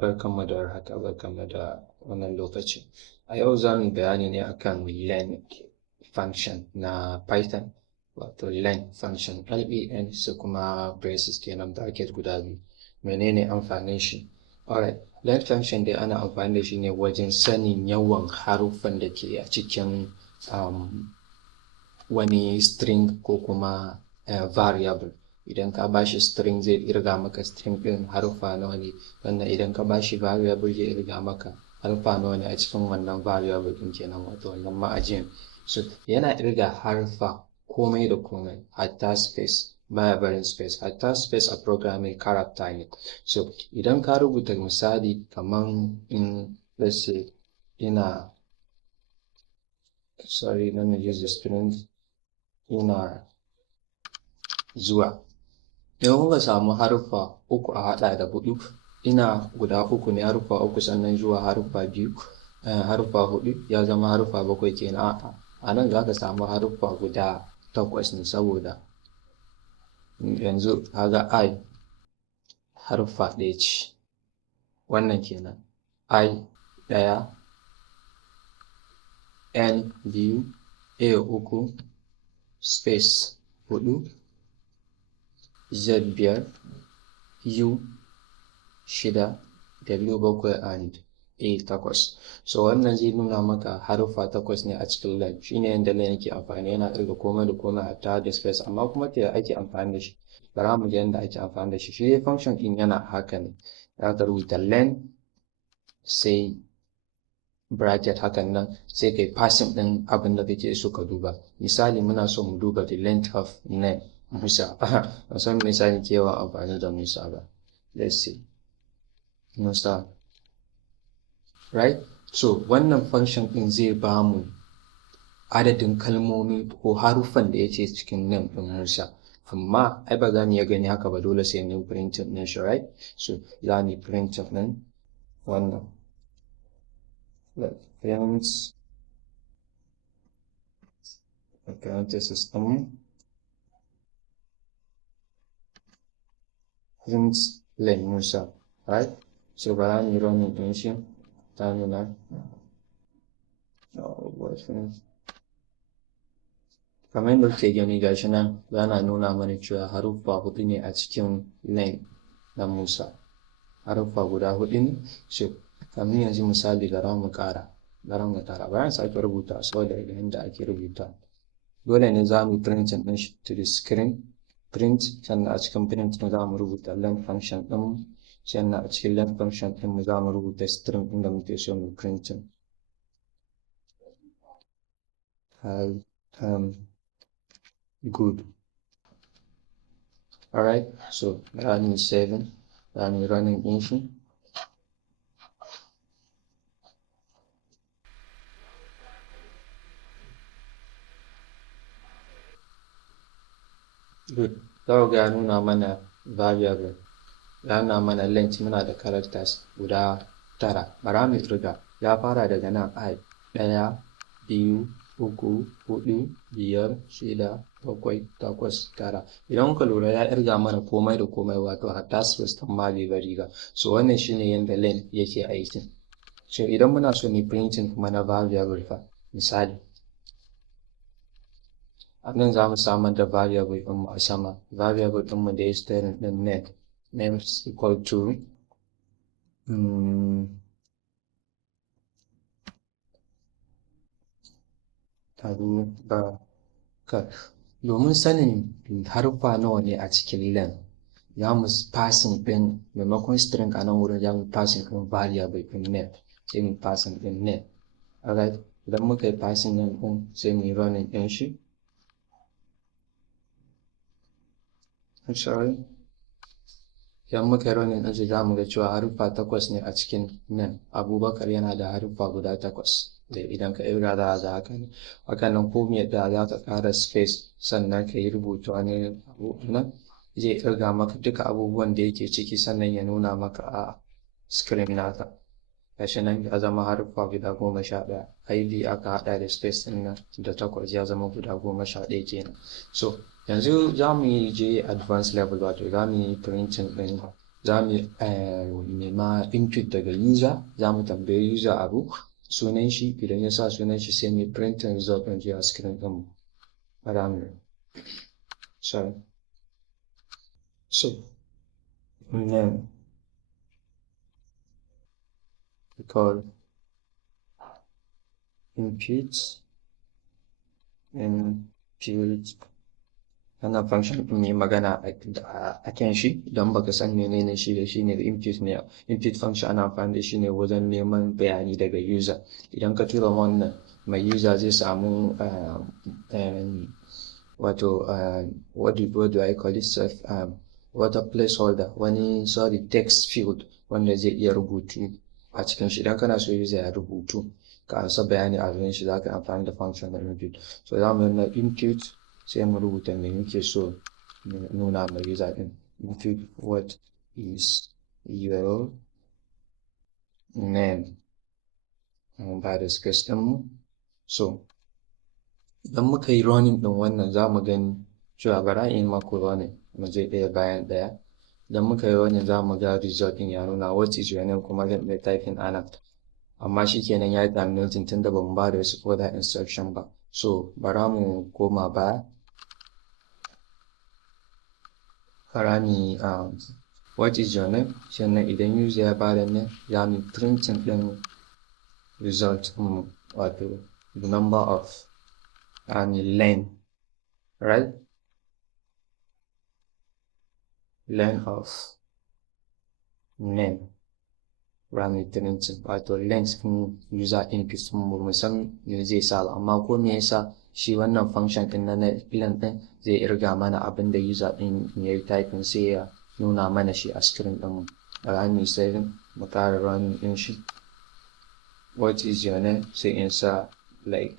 barkanmu da warhaka, barkanmu da wannan lokaci. A yau za mu yi bayani ne akan len function na Python, wato len function len su kuma braces kenan bracket guda biyu. Menene amfanin shi? Alright, len function dai ana amfani da shi ne wajen sanin yawan haruffan da ke a cikin wani string ko kuma variable. Idan ka bashi string zai irga maka string ɗin haruffa nawa ne, sannan idan ka bashi variable zai irga maka haruffa nawa ne a cikin wannan variable ɗin kenan, wato wannan ma'ajin. So yana irga haruffa komai da komai, hatta space, baya barin space, hatta space a programming character ne. So idan ka rubuta misali kaman in let's say ina let me use the string ina zuwa. Idan kuka samu haruffa uku a haɗa da huɗu, ina guda uku ne, haruffa uku sannan zuwa haruffa biyu, haruffa huɗu ya zama haruffa bakwai kenan. A nan za ka samu haruffa guda 8 ne, saboda yanzu kaga I haruffa ɗaya ce, wannan kenan I ɗaya, N biyu, A uku, space 4, Z 5, U 6, W 7 and A 8. So wannan zai nuna maka haruffa 8 ne a cikin len. Shine yadda len yake amfani, yana ɗirga komai da komai hatta da space. Amma kuma ta ake amfani da shi? Bara mu ga yadda ake amfani da shi. Shi dai function ɗin yana haka ne. Za ka rubuta len sai bracket hakan nan, sai kai passing ɗin abin da kake so ka duba. Misali muna so mu duba the length of name Musa. Ban san me yasa nake yawan amfani da Musa ba. Let's see. Musa. Right? So wannan function ɗin zai ba mu adadin kalmomi ko haruffan da yake cikin name ɗin Musa. Amma ai ba za mu iya gani haka ba, dole sai mu printing ɗin shi, right? So za mu printing ɗin wannan. Print. Parenthesis ɗin. Print len Musa, right? So bara mu running ɗin shi. Ta nuna. Kamar yadda kuke gani gashi nan yana nuna mana cewa haruffa 4 ne a cikin len na Musa. Haruffa guda 4 ne. So kamar yanzu misali gara mu ƙara. Bayan sake rubuta saboda yadda ake rubuta. Dole ne za mu printing ɗin shi to the screen. Print, sannan a cikin print ɗin za mu rubuta len function ɗin, sannan a cikin len function ɗin mu za mu rubuta string ɗin da muke so mu printing. Good. Alright, so running 7, running ɗin shi. Good. Za ku ga ya nuna mana variable, ya nuna mana length, muna da characters guda 9. Bara mu kirga. Ya fara daga nan I 1, 2, 3, 4, 5, 6, 7, 8, 9. Idan kuka lura ya irga mana komai da komai, wato hatta space ɗin ma bai bari ba. So wannan shine yadda len yake aiki. So idan muna so mu printing kuma na variable fa, misali a nan za mu samar da variable ɗinmu a sama. Variable ɗinmu da ya string ɗin name is equal to domin sanin haruffa nawa ne a cikin len, za mu passing ɗin maimakon string a nan wurin, za mu passing ɗin variable ɗin name, sai mu passing ɗin name. Alright, idan muka yi passing name ɗin sai mu yi running ɗin shi. Idan muka yi running ɗin shi za mu ga cewa haruffa 8 ne a cikin name. Abubakar yana da haruffa guda 8. Da idan ka irga za a ga haka ne. Hakan nan ko me da za ka ƙara space sannan ka yi rubuta wani abu nan, zai irga maka duka abubuwan da yake ciki sannan ya nuna maka a screen naka. Gashi nan ya zama haruffa guda 11. ID aka haɗa da space ɗin nan da 8 ya zama guda 11 kenan. So yanzu za mu je advanced level, wato za mu yi printing ɗin za mu nema input daga user, za mu tambayi user abu, sunan shi, idan ya sa sunan shi sai mu printing result ɗin shi a screen ɗin mu. So name equal input wannan function ɗin mai magana a kan shi. Idan baka san menene shi da shi ne input ne. Input function ana amfani da shi ne wajen neman bayani daga user. Idan ka tura wannan mai user zai samu what do I call it, wata placeholder, text field wanda zai iya rubutu a cikin shi. Idan kana so user ya rubutu ka ansa bayani a wurin shi, za ka amfani da function na input. So za mu nuna input sai mu rubuta me muke so nuna ma user din. Input, what is your name? Ba da space din mu. So idan muka yi running din wannan za mu gani cewa bara in maku running mu je ɗaya bayan ɗaya. Idan muka yi running za mu ga result din ya nuna what is your name, kuma zan iya typing ana. Amma shi kenan ya yi terminating tunda ba mu ba da wasu further instruction ba. So bara mu koma baya. What is your name? Sannan idan user ya bada name za mu printing ɗin result wato the number of length, right? Length of name rami printing wato length ɗin user input mu san me zai sa ba, amma ko me yasa shi wannan function ɗin na length ɗin zai irga mana abin da user ɗin ya yi typing sai ya nuna mana shi a screen ɗin mu. Rami 7 mu ƙara running ɗin shi. What is your name? Sai in sa like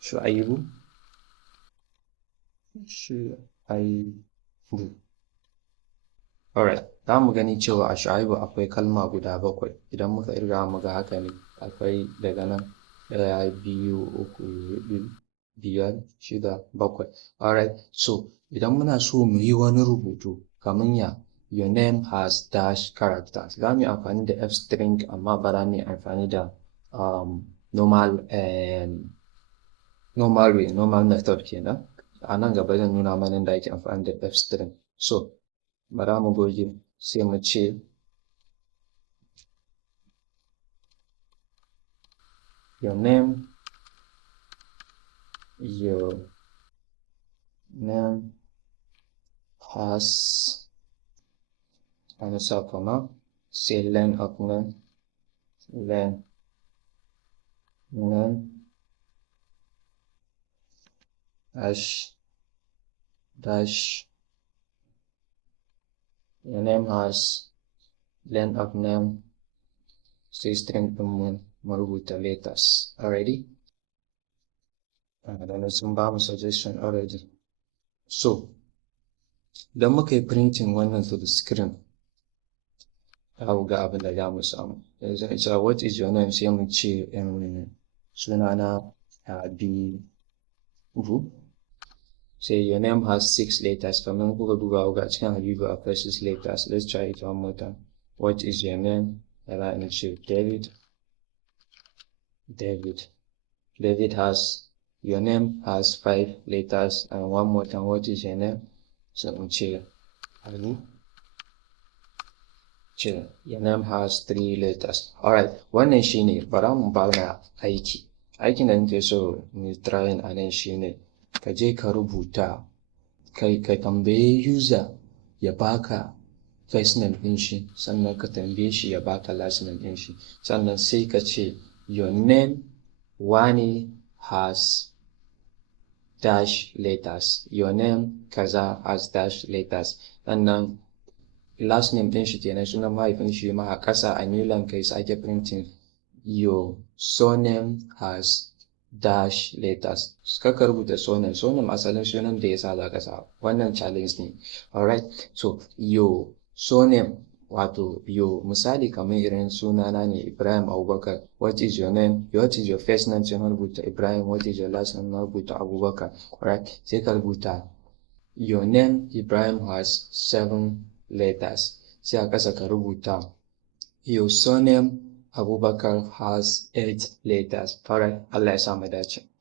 Shu'aibu. Alright, za mu gani cewa a Shu'aibu akwai kalma guda 7. Idan muka irga mu ga haka ne, akwai daga nan 1, 2, 3, 4, 5, 6, 7. Alright, so idan muna so mu yi wani rubutu kamar ya your name has dash characters, za mu yi amfani da f string, amma ba za mu yi amfani da normal method kenan. A nan gaba zan nuna mana yadda ake amfani da f string. So bara mu goge sai mu ce your name has an comma, say length of name dash your name has length of name, sai string ɗin mu rubuta letters already. Da sun ba mu suggestion already. So idan muka yi printing wannan to the screen za ku ga abin da za mu samu. Yanzu what is your name sai mu ce sunana Habibu. Say your name has 6 letters. Kamar kuka duba ga cikin Habibu akwai 6 letters. Let's try it one more time. What is your name? Yana in ce David. David has, your name has 5 letters. And one more time, what is your name? So in ce Ali. Your name has 3 letters. Alright, wannan shine bara mu bana aiki. Aikin da nake so mu trying a nan shine ka je ka rubuta, ka tambaye user ya baka first name ɗin shi, sannan ka tambaye shi ya baka last name ɗin shi, sannan sai ka ce your name wani has dash letters, your name kaza has dash letters, sannan last name ɗin shi kenan sunan mahaifin shi ma a ƙasa a milan kai sake printing your surname has dash letters. Kaka rubuta surname asalin sunan da yasa za ka sa, wannan challenge ne. Alright, so your surname wato your misali kamar irin sunana ne Ibrahim Abubakar. What is your name? What is your first name? Sai rubuta Ibrahim. What is your last name? Rubuta Abubakar. Alright, sai ka rubuta your name Ibrahim has 7 letters. Sai a ƙasa ka rubuta your surname Abubakar has 8 letters. Alright, Allah ya sa mu dace.